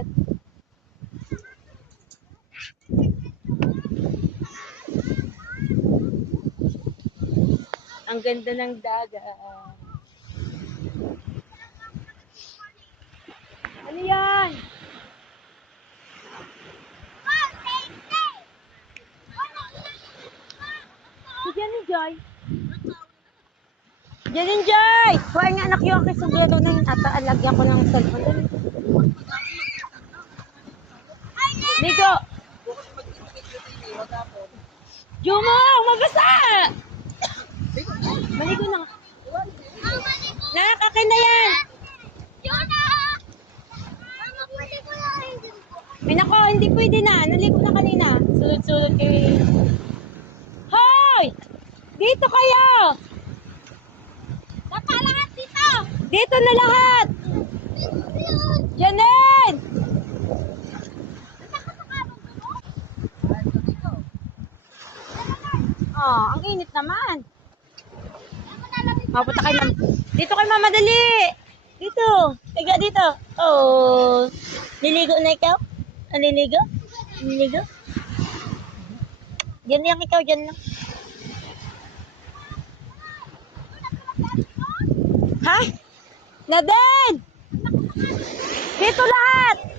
dagat. Ang ganda ng dagat. Ano yan? Si Jenny Joy. Jenny Joy! Kuha nga anak yung aking sombrero ng alagyan ko ng cellphone. Ligo! Jumo! Mabasa! Maligo na. Nakakakin na yan! Ay nako, hindi pwede na. Naligo na kanina. Sulod-sulod kayo. Hoy! Dito kayo! Lahat dito! Dito na lahat! Janen! Oh, ang init naman. Oh, punta kay mama. Dito kay mama, dali! Dito! Tiga dito! Oh! Niligo na ikaw? Naliligo? Naliligo? Diyan lang ikaw, diyan lang. Ha? Naden! Dito lahat!